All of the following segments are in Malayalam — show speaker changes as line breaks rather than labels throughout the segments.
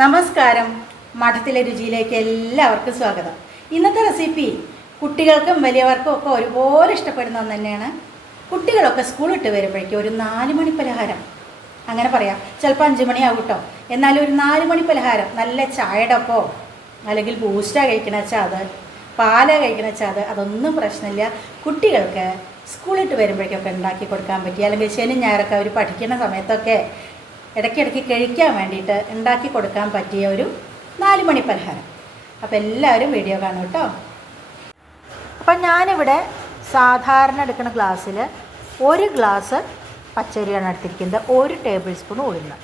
നമസ്കാരം. മഠത്തിലെ രുചിയിലേക്ക് എല്ലാവർക്കും സ്വാഗതം. ഇന്നത്തെ റെസിപ്പി കുട്ടികൾക്കും വലിയവർക്കും ഒക്കെ ഒരുപോലെ ഇഷ്ടപ്പെടുന്ന ഒന്ന് തന്നെയാണ്. കുട്ടികളൊക്കെ സ്കൂൾ ഇട്ട് വരുമ്പോഴേക്കും ഒരു നാല് മണി പലഹാരം. അങ്ങനെ പറയാം. ചിലപ്പോൾ അഞ്ച് മണിയാവും കേട്ടോ എന്നാലും ഒരു നാല് മണി പലഹാരം. നല്ല ചായയുടെ ഒപ്പോ അല്ലെങ്കിൽ ബൂസ്റ്റാ കഴിക്കണ വെച്ചാൽ അത് പാല കഴിക്കണ വെച്ചാൽ അത് അതൊന്നും പ്രശ്നമില്ല. കുട്ടികൾക്ക് സ്കൂളിട്ട് വരുമ്പോഴേക്കൊക്കെ ഉണ്ടാക്കി കൊടുക്കാൻ പറ്റി. അല്ലെങ്കിൽ ശനി ഞായറൊക്കെ അവർ പഠിക്കുന്ന സമയത്തൊക്കെ ഇടയ്ക്കിടയ്ക്ക് കഴിക്കാൻ വേണ്ടിയിട്ട് ഉണ്ടാക്കി കൊടുക്കാൻ പറ്റിയ ഒരു നാല് മണി പലഹാരം അപ്പോൾ എല്ലാവരും വീഡിയോ കാണും കേട്ടോ അപ്പം ഞാനിവിടെ സാധാരണ എടുക്കുന്ന ഗ്ലാസ്സിൽ ഒരു ഗ്ലാസ് പച്ചരിയാണ് എടുത്തിരിക്കുന്നത്. ഒരു ടേബിൾ സ്പൂൺ ഉഴുന്ന്.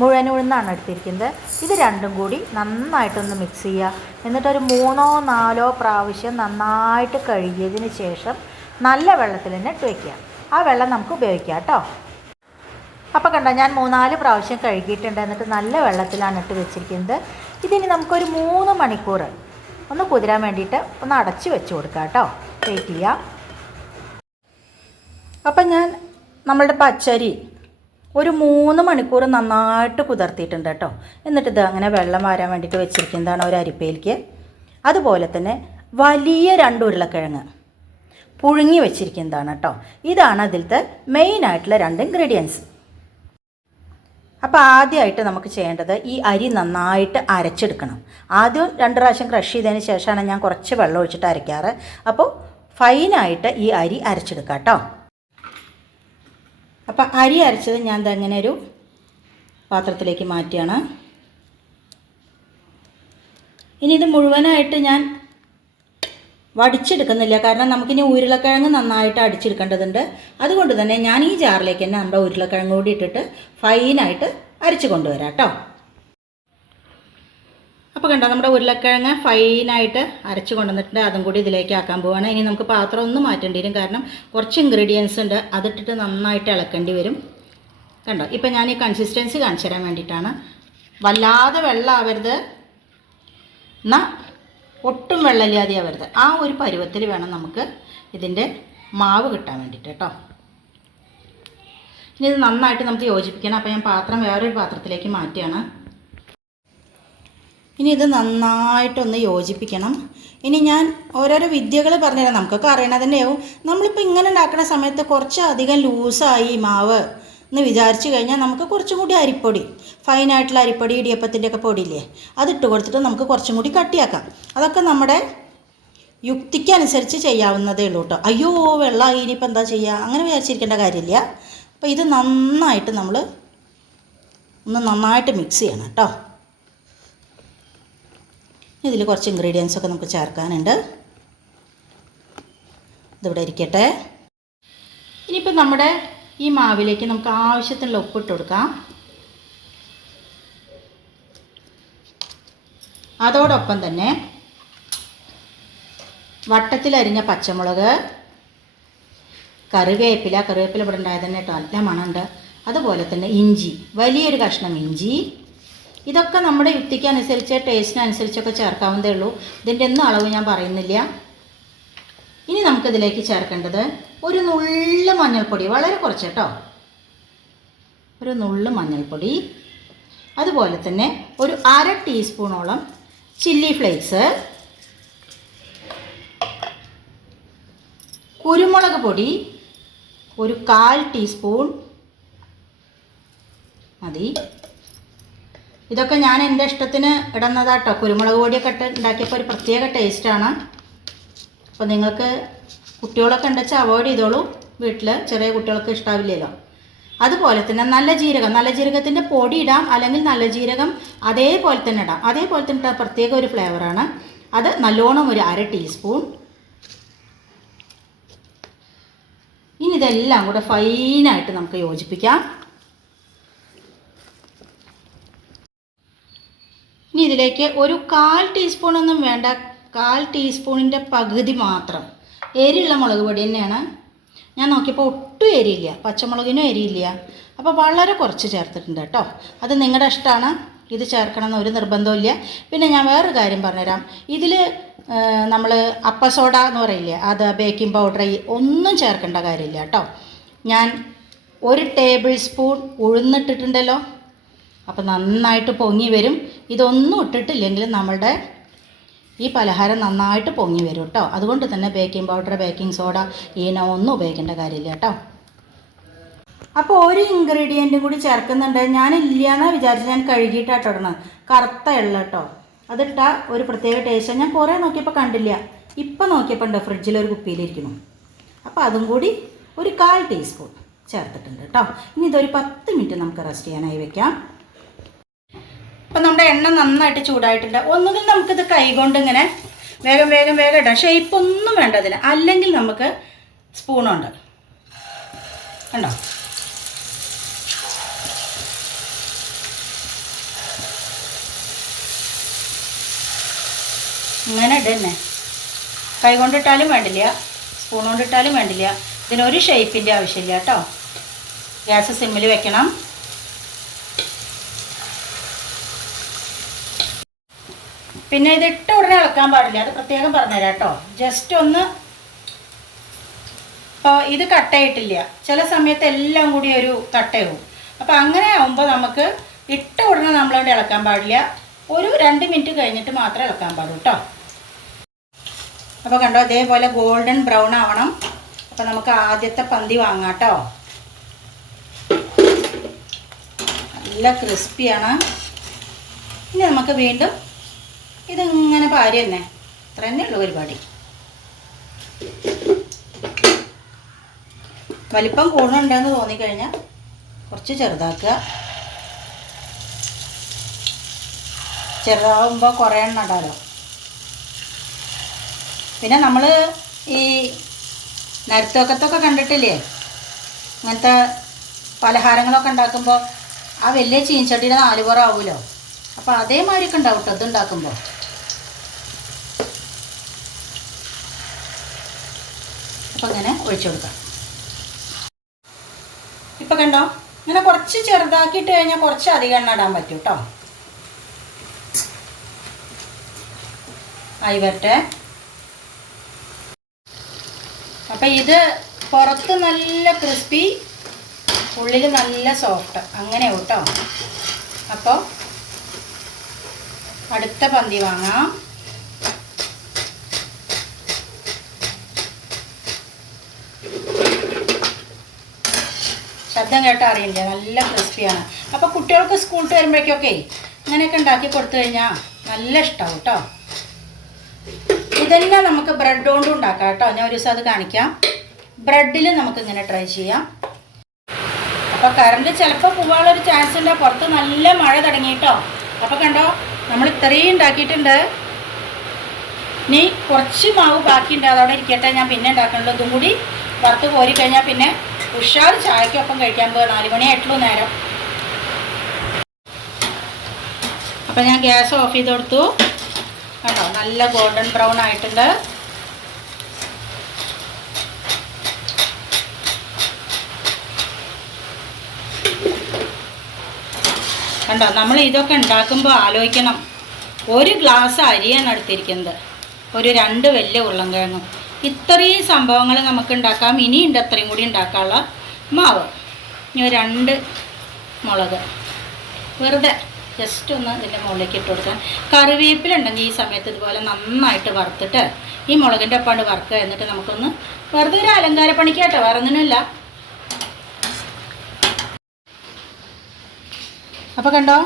മുഴുവൻ ഉഴുന്നാണ് എടുത്തിരിക്കുന്നത്. ഇത് രണ്ടും കൂടി നന്നായിട്ടൊന്ന് മിക്സ് ചെയ്യുക. എന്നിട്ടൊരു മൂന്നോ നാലോ പ്രാവശ്യം നന്നായിട്ട് കഴുകിയതിന് ശേഷം നല്ല വെള്ളത്തിൽ തന്നെ ഇട്ട് വയ്ക്കുക ആ വെള്ളം നമുക്ക് ഉപയോഗിക്കാം കേട്ടോ അപ്പോൾ കണ്ടോ ഞാൻ മൂന്നാൽ പ്രാവശ്യം കഴുകിയിട്ടുണ്ട്. എന്നിട്ട് നല്ല വെള്ളത്തിലാണ് ഇട്ട് വെച്ചിരിക്കുന്നത്. ഇതിനി നമുക്കൊരു മൂന്ന് മണിക്കൂർ ഒന്ന് കുതിരാൻ വേണ്ടിയിട്ട് ഒന്ന് അടച്ച് വെച്ച് കൊടുക്കാം കേട്ടോ. വെയിറ്റ് ചെയ്യാം. അപ്പം ഞാൻ നമ്മളുടെ പച്ചരി ഒരു മൂന്ന് മണിക്കൂർ നന്നായിട്ട് കുതിർത്തിയിട്ടുണ്ട് കേട്ടോ. എന്നിട്ട് ഇത് അങ്ങനെ വെള്ളം വാരാൻ വേണ്ടിയിട്ട് വെച്ചിരിക്കുന്നതാണ് ഒരു അരിപ്പയിലേക്ക്. അതുപോലെ തന്നെ വലിയ രണ്ട് ഉരുളക്കിഴങ്ങ് പുഴുങ്ങി വെച്ചിരിക്കുന്നതാണ് കേട്ടോ. ഇതാണ് അതിലത്തെ മെയിനായിട്ടുള്ള രണ്ട് ഇൻഗ്രീഡിയൻസ് അപ്പോൾ ആദ്യമായിട്ട് നമുക്ക് ചെയ്യേണ്ടത് ഈ അരി നന്നായിട്ട് അരച്ചെടുക്കണം. ആദ്യം രണ്ട് പ്രാവശ്യം ക്രഷ് ചെയ്തതിന് ശേഷമാണ് ഞാൻ കുറച്ച് വെള്ളം ഒഴിച്ചിട്ട് അരയ്ക്കാറ്. അപ്പോൾ ഫൈനായിട്ട് ഈ അരി അരച്ചെടുക്കാം കേട്ടോ. അപ്പോൾ അരി അരച്ചത് ഞാൻ ഇതങ്ങനെ ഒരു പാത്രത്തിലേക്ക് മാറ്റിയാണ്. ഇനി ഇത് മുഴുവനായിട്ട് ഞാൻ വടിച്ചെടുക്കുന്നില്ല. കാരണം നമുക്കിനി ഉരുളക്കിഴങ്ങ് നന്നായിട്ട് അടിച്ചെടുക്കേണ്ടതുണ്ട്. അതുകൊണ്ട് തന്നെ ഞാൻ ഈ ജാറിലേക്ക് തന്നെ നമ്മുടെ ഉരുളക്കിഴങ്ങ് കൂടി ഇട്ടിട്ട് ഫൈനായിട്ട് അരിച്ചു കൊണ്ടുവരാം കേട്ടോ. അപ്പോൾ കണ്ടോ നമ്മുടെ ഉരുളക്കിഴങ്ങ് ഫൈനായിട്ട് അരച്ച് കൊണ്ടുവന്നിട്ടുണ്ട്. അതും കൂടി ഇതിലേക്ക് ആക്കാൻ പോവുകയാണ് ഇനി നമുക്ക് പാത്രം ഒന്ന് മാറ്റേണ്ടി വരും. കാരണം കുറച്ച് ഇൻഗ്രീഡിയൻസ് ഉണ്ട്. അതിട്ടിട്ട് നന്നായിട്ട് ഇളക്കേണ്ടി വരും. കണ്ടോ ഇപ്പം ഞാൻ ഈ കൺസിസ്റ്റൻസി കാണിച്ചു തരാൻ വേണ്ടിയിട്ടാണ്. വല്ലാതെ വെള്ളമാവരുത് എന്നാൽ ഒട്ടും വെള്ളമില്ലാതെ ആവരുത് ആ ഒരു പരുവത്തിൽ വേണം നമുക്ക് ഇതിന്റെ മാവ് കിട്ടാൻ വേണ്ടിയിട്ട് കേട്ടോ. ഇനി ഇത് നന്നായിട്ട് നമുക്ക് യോജിപ്പിക്കണം. അപ്പോൾ ഞാൻ പാത്രം വേറൊരു പാത്രത്തിലേക്ക് മാറ്റുകയാണ്. ഇനി ഇത് നന്നായിട്ടൊന്ന് യോജിപ്പിക്കണം. ഇനി ഞാൻ ഓരോരോ വിദ്യകൾ പറഞ്ഞുതരാം. നമുക്കൊക്കെ അറിയണം തന്നെയാവും നമ്മളിപ്പോൾ ഇങ്ങനെ ഉണ്ടാക്കുന്ന സമയത്ത് കുറച്ചധികം ലൂസായി മാവ് എന്ന് വിചാരിച്ചു കഴിഞ്ഞാൽ നമുക്ക് കുറച്ചും കൂടി അരിപ്പൊടി ഫൈനായിട്ടുള്ള അരിപ്പൊടി ഇടിയപ്പത്തിന്റെ ഒക്കെ പൊടിയില്ലേ അതിട്ട് കൊടുത്തിട്ട് നമുക്ക് കുറച്ചും കൂടി കട്ടിയാക്കാം. അതൊക്കെ നമ്മുടെ യുക്തിക്കനുസരിച്ച് ചെയ്യാവുന്നതേ ഉള്ളൂ കേട്ടോ. അയ്യോ വെള്ളമായി ഇനിയിപ്പോൾ എന്താ ചെയ്യുക? അങ്ങനെ വിചാരിച്ചിരിക്കേണ്ട കാര്യമില്ല. അപ്പോൾ ഇത് നന്നായിട്ട് നമ്മൾ ഒന്ന് നന്നായിട്ട് മിക്സ് ചെയ്യണം കേട്ടോ. ഇതിൽ കുറച്ച് ഇൻഗ്രീഡിയൻസ് ഒക്കെ നമുക്ക് ചേർക്കാനുണ്ട്. ഇതിവിടെ ഇരിക്കട്ടെ. ഇനിയിപ്പോൾ നമ്മുടെ ഈ മാവിലേക്ക് നമുക്ക് ആവശ്യത്തിനുള്ള ഉപ്പിട്ട് കൊടുക്കാം. അതോടൊപ്പം തന്നെ വട്ടത്തിലരിഞ്ഞ പച്ചമുളക് കറിവേപ്പില കറിവേപ്പില ഇവിടെ ഉണ്ടായത് തന്നെ കേട്ടോ നല്ല മണമുണ്ട്. അതുപോലെ തന്നെ ഇഞ്ചി വലിയൊരു കഷ്ണം ഇഞ്ചി. ഇതൊക്കെ നമ്മുടെ യുക്തിക്കനുസരിച്ച് ടേസ്റ്റിനനുസരിച്ചൊക്കെ ചേർക്കാവുന്നതേ ഉള്ളൂ. ഇതിന്റെ ഒന്നും അളവ് ഞാൻ പറയുന്നില്ല. ഇനി നമുക്കിതിലേക്ക് ചേർക്കേണ്ടത് ഒരു നുള്ള മഞ്ഞൾപ്പൊടി വളരെ കുറച്ച് കേട്ടോ. ഒരു നുള്ള് മഞ്ഞൾപ്പൊടി അതുപോലെ തന്നെ ഒരു അര ടീസ്പൂണോളം ചില്ലി ഫ്ലേക്സ് കുരുമുളക് പൊടി ഒരു കാൽ ടീസ്പൂൺ മതി. ഇതൊക്കെ ഞാൻ എന്റെ ഇഷ്ടത്തിന് ഇടുന്നതാട്ടോ. കുരുമുളക് പൊടിയൊക്കെ ഇട്ട് ഉണ്ടാക്കിയപ്പോൾ ഒരു പ്രത്യേക ടേസ്റ്റാണ് അപ്പോൾ നിങ്ങൾക്ക് കുട്ടികളൊക്കെ ഉണ്ടെച്ചാൽ അവോയ്ഡ് ചെയ്തോളൂ വീട്ടിൽ ചെറിയ കുട്ടികൾക്ക് ഇഷ്ടാവില്ലല്ലോ. അതുപോലെ തന്നെ നല്ല ജീരകം. നല്ല ജീരകത്തിന്റെ പൊടി ഇടാം അല്ലെങ്കിൽ നല്ല ജീരകം അതേപോലെ തന്നെ ഇടാം. അതേപോലെ തന്നെ ഇട്ടാൽ പ്രത്യേക ഒരു ഫ്ലേവറാണ് അത് നല്ലോണം ഒരു അര ടീസ്പൂൺ ഇനി ഇതെല്ലാം കൂടെ ഫൈനായിട്ട് നമുക്ക് യോജിപ്പിക്കാം. ഇനി ഇതിലേക്ക് ഒരു കാൽ ടീസ്പൂണൊന്നും വേണ്ട. കാൽ ടീസ്പൂണിന്റെ പകുതി മാത്രം. എരിയുള്ള മുളക് പൊടി തന്നെയാണ്. ഞാൻ നോക്കിയപ്പോൾ ഒട്ടും എരിയില്ല. പച്ചമുളകിനും എരിയില്ല. അപ്പോൾ വളരെ കുറച്ച് ചേർത്തിട്ടുണ്ട് കേട്ടോ. അത് നിങ്ങളുടെ ഇഷ്ടമാണ് ഇത് ചേർക്കണം ഒരു നിർബന്ധമില്ല പിന്നെ ഞാൻ വേറൊരു കാര്യം പറഞ്ഞുതരാം. ഇതിൽ നമ്മൾ അപ്പസോഡ എന്ന് പറയില്ലേ അത് ബേക്കിംഗ് പൗഡർ ഒന്നും ചേർക്കേണ്ട കാര്യമില്ല കേട്ടോ. ഞാൻ ഒരു ടേബിൾ സ്പൂൺ ഉഴുന്നിട്ടിട്ടുണ്ടല്ലോ. അപ്പോൾ നന്നായിട്ട് പൊങ്ങി വരും. ഇതൊന്നും ഇട്ടിട്ടില്ലെങ്കിൽ നമ്മളുടെ ഈ പലഹാരം നന്നായിട്ട് പൊങ്ങി വരും കേട്ടോ അതുകൊണ്ട് തന്നെ baking powder baking soda Eno ഒന്നും ഉപയോഗിക്കേണ്ട കാര്യമില്ല കേട്ടോ അപ്പോൾ ഒരു ഇൻഗ്രീഡിയന്റും കൂടി ചേർക്കുന്നുണ്ട്. ഞാൻ ഇല്ലയെന്നാ വിചാരിച്ച് ഞാൻ കഴുകിയിട്ടാട്ടോ ഇടണം കറുത്ത എള്ള കേട്ടോ അതിട്ടാൽ ഒരു പ്രത്യേക ടേസ്റ്റ് ഞാൻ കുറേ നോക്കിയപ്പോൾ കണ്ടില്ല. ഇപ്പം നോക്കിയപ്പോൾ ഉണ്ട് ഫ്രിഡ്ജിൽ ഒരു കുപ്പിയിലിരിക്കുന്നു. അപ്പോൾ അതും കൂടി ഒരു കാൽ ടീസ്പൂൺ ചേർത്തിട്ടുണ്ട് കേട്ടോ ഇനി ഇതൊരു പത്ത് മിനിറ്റ് നമുക്ക് റെസ്റ്റ് ചെയ്യാനായി വെക്കാം. അപ്പം നമ്മുടെ എണ്ണ നന്നായിട്ട് ചൂടായിട്ടുണ്ട്. ഒന്നുകിൽ നമുക്കിത് കൈകൊണ്ട് ഇങ്ങനെ വേഗം വേഗം വേഗം ഇടാം. ഷേപ്പ് ഒന്നും വേണ്ട അതിന്. അല്ലെങ്കിൽ നമുക്ക് സ്പൂണുണ്ട് കണ്ടോ? ഇങ്ങനെ ഇടന്നെ കൈ കൊണ്ടിട്ടാലും വേണ്ടില്ല സ്പൂൺ കൊണ്ടിട്ടാലും വേണ്ടില്ല. ഇതിനൊരു ഷേപ്പിന്റെ ആവശ്യമില്ല കേട്ടോ. ഗ്യാസ് സിമ്മിൽ വെക്കണം. പിന്നെ ഇത് ഇട്ട ഉടനെ ഇളക്കാൻ പാടില്ല. അത് പ്രത്യേകം പറഞ്ഞുതരാം കേട്ടോ. ജസ്റ്റ് ഒന്ന് ഇപ്പോൾ ഇത് കട്ടയിട്ടില്ല ചില സമയത്ത് എല്ലാം കൂടി ഒരു കട്ടയാവും അപ്പോൾ അങ്ങനെ ആവുമ്പോൾ നമുക്ക് ഇട്ട ഉടനെ നമ്മളവിടെ ഇളക്കാൻ പാടില്ല. ഒരു രണ്ട് മിനിറ്റ് കഴിഞ്ഞിട്ട് മാത്രമേ ഇളക്കാൻ പാടൂ കേട്ടോ. അപ്പോൾ കണ്ടോ അതേപോലെ ഗോൾഡൻ ബ്രൗൺ ആവണം. അപ്പോൾ നമുക്ക് ആദ്യത്തെ പന്തി വാങ്ങാം കേട്ടോ. നല്ല ക്രിസ്പിയാണ് ഇനി നമുക്ക് വീണ്ടും ഇതിങ്ങനെ പാരി തന്നെ ഇത്ര തന്നെ ഉള്ളൂ പരിപാടി. വലിപ്പം കൂടുന്നുണ്ടെന്ന് തോന്നിക്കഴിഞ്ഞാൽ കുറച്ച് ചെറുതാക്കുക. ചെറുതാവുമ്പോൾ കുറേ എണ്ണം ഇടാലോ. പിന്നെ നമ്മൾ ഈ നരുത്തക്കത്തൊക്കെ കണ്ടിട്ടില്ലേ? അങ്ങനത്തെ പലഹാരങ്ങളൊക്കെ ഉണ്ടാക്കുമ്പോൾ ആ വലിയ നാല് പുറം ആവുമല്ലോ അപ്പോൾ അതേമാതിരിയൊക്കെ ഉണ്ടാവും കേട്ടോ ഇത് ഉണ്ടാക്കുമ്പോൾ അപ്പം അങ്ങനെ ഒഴിച്ചു കൊടുക്കാം. ഇപ്പം കണ്ടോ? ഇങ്ങനെ കുറച്ച് ചെറുതാക്കിയിട്ട് കഴിഞ്ഞാൽ കുറച്ച് അധികം എണ്ണ ഇടാൻ പറ്റും കേട്ടോ ആയി വരട്ടെ അപ്പം ഇത് പുറത്ത് നല്ല ക്രിസ്പി ഉള്ളിൽ നല്ല സോഫ്റ്റ്. അങ്ങനെ കേട്ടോ അപ്പോൾ അടുത്ത പന്തി വാങ്ങാം. ശബ്ദം കേട്ടാൽ അറിയില്ല നല്ല ക്രിസ്പിയാണ് അപ്പോൾ കുട്ടികൾക്ക് സ്കൂളിൽ വരുമ്പോഴേക്കൊക്കെ ഇങ്ങനെയൊക്കെ ഉണ്ടാക്കി കൊടുത്തു കഴിഞ്ഞാൽ നല്ല ഇഷ്ടമാവും കേട്ടോ ഇതെല്ലാം നമുക്ക് ബ്രെഡ് കൊണ്ട് ഉണ്ടാക്കാം കേട്ടോ ഞാൻ ഒരു ദിവസം അത് കാണിക്കാം. ബ്രെഡിൽ നമുക്ക് ഇങ്ങനെ ട്രൈ ചെയ്യാം. അപ്പോൾ കറണ്ട് ചിലപ്പോൾ പോകാനുള്ളൊരു ചാൻസ് ഉണ്ട്. പുറത്ത് നല്ല മഴ തുടങ്ങി കേട്ടോ അപ്പോൾ കണ്ടോ? നമ്മൾ ഇത്രയും ഉണ്ടാക്കിയിട്ടുണ്ട്. ഇനി കുറച്ച് മാവ് ബാക്കിയുണ്ട്. അതവിടെ ഇരിക്കട്ടെ. ഞാൻ പിന്നെ ഉണ്ടാക്കണല്ലോ ഇതും കൂടി വറുത്ത് കോരി കഴിഞ്ഞാൽ പിന്നെ ഉഷാർ ചായക്കൊപ്പം കഴിക്കാൻ പോകുക നാല് മണിയായിട്ടുള്ളൂ നേരം. അപ്പം ഞാൻ ഗ്യാസ് ഓഫ് ചെയ്ത് കൊടുത്തു. കണ്ടോ? നല്ല ഗോൾഡൻ ബ്രൗൺ ആയിട്ടുണ്ട്. കണ്ടോ? നമ്മൾ ഇതൊക്കെ ഉണ്ടാക്കുമ്പോൾ ആലോചിക്കണം. ഒരു ഗ്ലാസ് അരിയാണ് എടുത്തിരിക്കുന്നത്. ഒരു രണ്ട് വലിയ ഉരുളൻകിഴങ്ങും. ഇത്രയും സംഭവങ്ങൾ നമുക്ക് ഉണ്ടാക്കാം ഇനിയുണ്ട് അത്രയും കൂടി ഉണ്ടാക്കാനുള്ള മാവ്. ഇനി രണ്ട് മുളക്. വെറുതെ ജസ്റ്റ് ഒന്ന് ഇതിന്റെ മുകളിലേക്ക് ഇട്ട് കൊടുക്കാം. കറിവേപ്പിലുണ്ടെങ്കിൽ ഈ സമയത്ത് ഇതുപോലെ നന്നായിട്ട് വറുത്തിട്ട് ഈ മുളകിന്റെ ഒപ്പാണ്ട് വറുക്കുക. എന്നിട്ട് നമുക്കൊന്ന് വെറുതെ ഒരു അലങ്കാര പണിക്കാട്ടോ വേറെ ഒന്നിനുമില്ല അപ്പോൾ കണ്ടോ?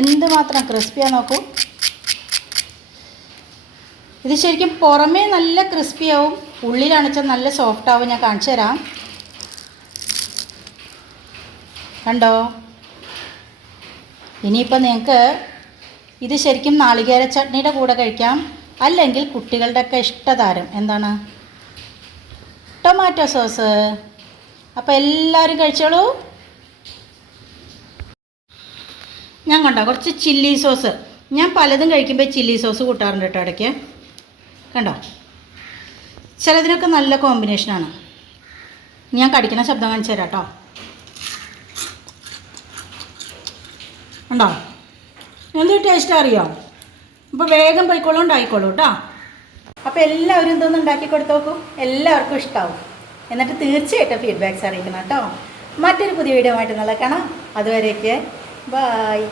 എന്തുമാത്രം ക്രിസ്പിയാ നോക്കൂ. ഇത് ശരിക്കും പുറമേ നല്ല ക്രിസ്പിയാവും ഉള്ളിലാണെച്ചാൽ നല്ല സോഫ്റ്റ് ആവും. ഞാൻ കാണിച്ചു തരാം. കണ്ടോ? ഇനിയിപ്പോൾ നിങ്ങൾക്ക് ഇത് ശരിക്കും നാളികേര ചട്നിയുടെ കൂടെ കഴിക്കാം. അല്ലെങ്കിൽ കുട്ടികളുടെയൊക്കെ ഇഷ്ടതാരം. എന്താണ്? ടൊമാറ്റോ സോസ് അപ്പോൾ എല്ലാവരും കഴിച്ചോളൂ. ഞാൻ കണ്ടോ? കുറച്ച് ചില്ലി സോസ് ഞാൻ പലതും കഴിക്കുമ്പോൾ ചില്ലി സോസ് കൂട്ടാറുണ്ട് കേട്ടോ ഇടയ്ക്ക്. കണ്ടോ? ചിലതിനൊക്കെ നല്ല കോമ്പിനേഷനാണ് ഞാൻ കടിക്കുന്ന ശബ്ദം കാണിച്ചു തരാം കേട്ടോ. ഉണ്ടോ എന്ത് ടേസ്റ്റ് അറിയോ? അപ്പോൾ വേഗം പോയിക്കോളൂ ഉണ്ടായിക്കോളൂ കേട്ടോ. അപ്പോൾ എല്ലാവരും ഇതൊന്ന് ഉണ്ടാക്കി കൊടുത്തു എല്ലാവർക്കും ഇഷ്ടമാവും എന്നിട്ട് തീർച്ചയായിട്ടും ഫീഡ്ബാക്ക്സ് അറിയിക്കണം കേട്ടോ. മറ്റൊരു പുതിയ വീഡിയോ ആയിട്ട് കാണാം. Bye bye